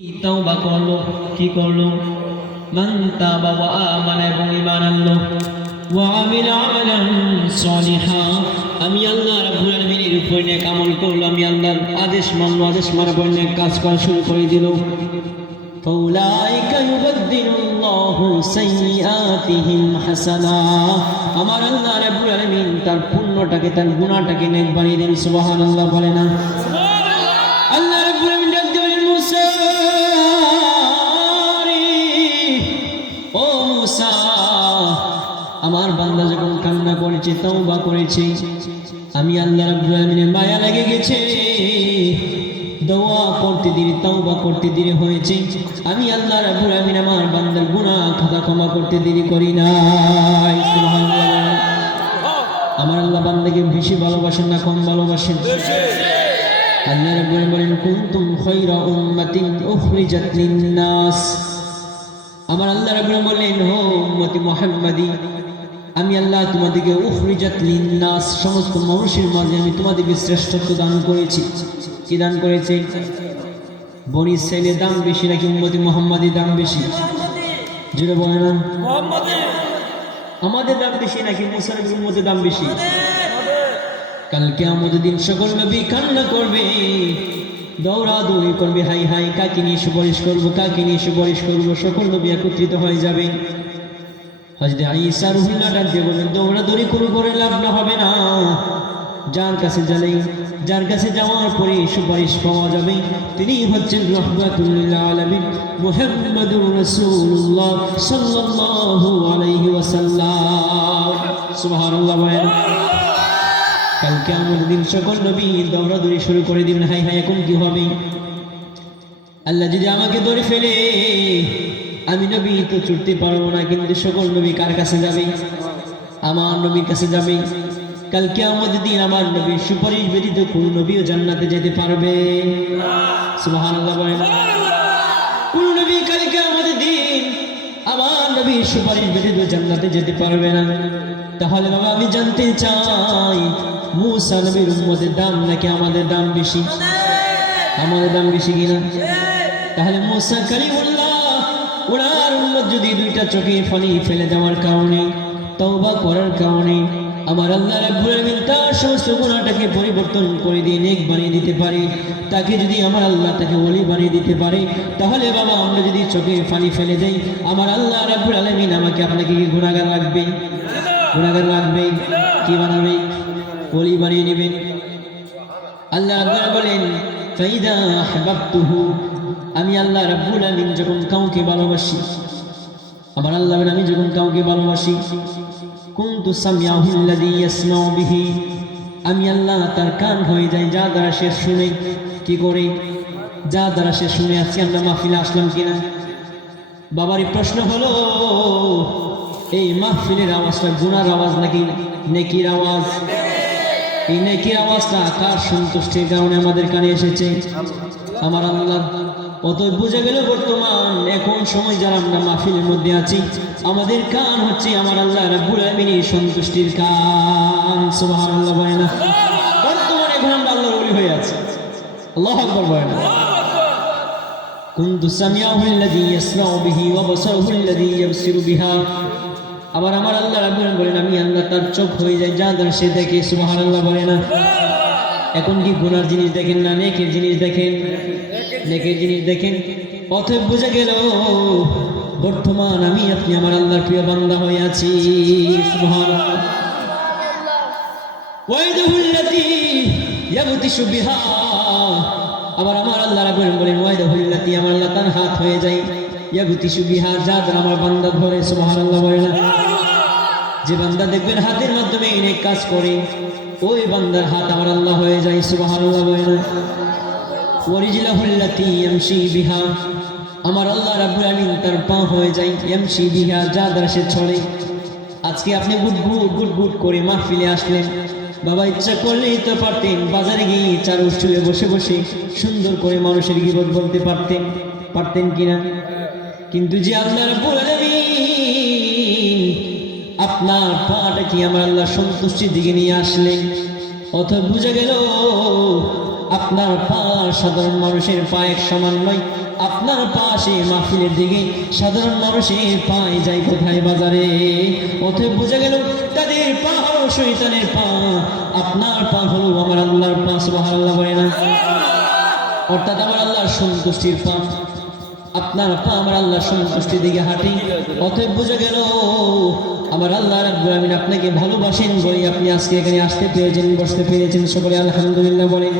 তাওবা করল কি করল মান তাবা ওয়া আমানা এবং ঈমান আনলো ওয়া আমালান সলিহা আমি আল্লাহ রাব্বুল আলামিনের উপর নেক আমল করল আমি আল্লাহর আদেশ মানলো আদেশ মানার পর নেক কাজ করা শুরু করে দিল ফাউলাইকা ইউবাদদিলুল্লাহু সাইয়্যাতিহিম হাসানা আমার আল্লাহ রাব্বুল আলামিন তার পুণ্যটাকে তার গুণাটাকে নেক বানিয়ে দেন সুবহানাল্লাহ বলে না করেছে, তওবা করেছে। আমি আল্লাহ রাব্বুল আলামিনের মায়া লেগে গেছে। দোয়া করতে দিরে, তওবা করতে দিরে হয়েছে। আমি আল্লাহ রাব্বুল আলামিন আমার বান্দার গুনাহ খাতা ক্ষমা করতে দেরি করি নাই। সুবহানাল্লাহ। আমার আল্লাহ বান্দাকে বেশি ভালোবাসেন না কম ভালোবাসেন। আল্লাহ রাব্বুল বলেন, কুনতুম খায়রা উম্মাতিন উখরিজাত লিন-নাস। আমার আল্লাহ রাব্বুল বললেন হো উম্মতি মুহাম্মাদি আমি আল্লাহ তোমাদেরকে উফরিজাত লিন-নাস, সমস্ত মানুষের মাঝে আমি তোমাদেরকে শ্রেষ্ঠত্ব দান করেছি। কি দান করেছি? বনি ইসরাইলের দাম বেশি নাকি উম্মতি মুহাম্মাদির দাম বেশি? জুড়ে বলে না। আমাদের দাম বেশি নাকি মুসালিমের উম্মতের দাম বেশি? কালকে আমাদের দিন সকল নবী কান্না করবে দৌড়া দৌড়ি করবে, হাই হাই, কাকে নিয়ে সুপারিশ করব, কাকে নিয়ে সুপারিশ করব, সকল নবী একত্রিত হয়ে যাবে। হজরত ঈসা রুহুল্লাহ ডাক বললেন দৌড়া দৌড়ি করে লাভ না, হবে না। যার কাছে যার কাছে যাওয়ার পরে তিনি কালকে আমাদের দিন সকল নবী দৌড়াদৌড়ি শুরু করে দিবেন। হাই হাই, এখন কি হবে? আল্লাহ যদি আমাকে ধরে ফেলে আমি নবী তো ছুটতে পারব না, কিন্তু সকল নবী কার কাছে যাবে? আমার নবীর কাছে যাবে। কালকে আমাদের দিন আমার নবীর সুপারিশ ব্যতীত কোন নবীও জান্নাতে যেতে পারবে। আমাদের দাম বেশি? আমাদের দাম বেশি কিনা? তাহলে মুসা উম্মত যদি দুইটা চোখে ফলি ফেলে দেওয়ার কারণে, তওবা করার কারণে, আমার আল্লাহ রাব্বুল তার সমস্ত গুনাহটাকে পরিবর্তন করে দিয়ে নেক বানিয়ে দিতে পারে, তাকে যদি আমার আল্লাহ তাকে ওলি বানিয়ে দিতে পারে, তাহলে বাবা, আমরা যদি চোখে পানি ফেলে দেই, আমার আল্লাহ রাব্বুল আলামিন আমাকে আপনাকে কি গুণাগার লাগবে গুণাগার লাগবে কি বানাবে? ওলি বানিয়ে নেবেন। আল্লাহ রাব্বুল বলেন আমি আল্লাহ রাব্বুল আলামিন যখন কাউকে ভালোবাসি আমার আল্লাহ আমি যখন কাউকে ভালোবাসি, কুনতু বিহি, আমি আল্লাহ তার কান হয়ে যাই, যা দ্বারা সে শুনে, কি করে? যা দ্বারা সে শুনে আছি আমরা মাহফিলে আসলাম কিনা? বাবারই প্রশ্ন হলো, এই মাহফিলের আওয়াজটা গুনার আওয়াজ নাকি নেকির আওয়াজ? এই নেকির আওয়াজটা কার সন্তুষ্টির কারণে আমাদের কানে এসেছে? আমার আল্লাহ অত বুঝে গেল বর্তমান, এখন সময় যারা আমরা মাহফিলের মধ্যে আছি। আমাদের কান হচ্ছে আমার আল্লাহ রাব্বুল আলামিনের সন্তুষ্টির কান। সুবহানাল্লাহ বলে না। বর্তমানে এখন আমরা আল্লাহর ওলি হয়ে আছি। আল্লাহু আকবার বলে না। কুনতু সামিয়াহু আল্লাযী ইয়াসমাউ বিহি ওয়া বাসারুহু আল্লাযী ইয়াবসিরু বিহা। আবার আমার আল্লাহ রাব্বুল বলেন, আমি আল্লাহ তার চোখ হয়ে যায় যা দ্বারা সে দেখে, সুবহানাল্লাহ বলে না। এখন কি গুনার জিনিস দেখেন না নেকের জিনিস দেখেন? নেকের জিনিস দেখেন? অতএব বুঝে গেল, বর্তমান আমি আপনি আমার আল্লাহর প্রিয় বান্দা হয়ে আছি। আবার আমার আল্লাহ রাব্বুল বলেন ওয়াইদুল্লাতি আমার আল্লাহ তার হাত হয়ে যায়। ইয়াবতিশু বিহা, যা দ্বারা আমার বান্দা ধরে, সুবহানাল্লাহ বলে না। যে বান্দা দেখবেন হাতের মাধ্যমে অনেক কাজ করে ওই বান্দার হাত আমার আল্লাহ হয়ে যায়, সুবহানাল্লাহ বলে ইয়ামশি বিহা। আমার আল্লাহ রাব্বুল আলামিন তার পা হয়ে যায়, ইয়ামশি বিহা, যা দ্বারা সে চলে আজকে আপনি গুট গুট গুট গুট করে মাহফিলে আসলেন। বাবা, ইচ্ছা করলেই তো পারতেন, বাজারে গিয়ে চার স্টুলে বসে বসে সুন্দর করে মানুষের গিবত বলতে পারতেন। পারতেন কিনা? কিন্তু যে আল্লাহ আলামিন আপনার পাটা কি আমার আল্লাহ সন্তুষ্টির দিকে নিয়ে আসলেন? অথ বুঝে গেল, আপনার পা সাধারণ মানুষের পায়ের সমান নয়। আপনার পাশে মাহফিলের দিকে সাধারণ মানুষের পায়ে যায় কোথায় বাজারে? অতএব বোঝা গেল, তাদের পা হলো শৈতানের পা। আপনার পা হলো আমার আল্লাহর পা সুবাহ আল্লাহ বলে না? অর্থাৎ আমার আল্লাহর সন্তুষ্টির পা। আপনার পা আমার আল্লাহর সন্তুষ্টির দিকে হাঁটি। অতএব বোঝা গেল আমার আল্লাহ রাব্বুল আমিন আপনাকে ভালোবাসেন বলে আপনি আজকে এখানে আসতে পেরেছেন, বসতে পেরেছেন। সকলে আলহামদুলিল্লাহ বলেন।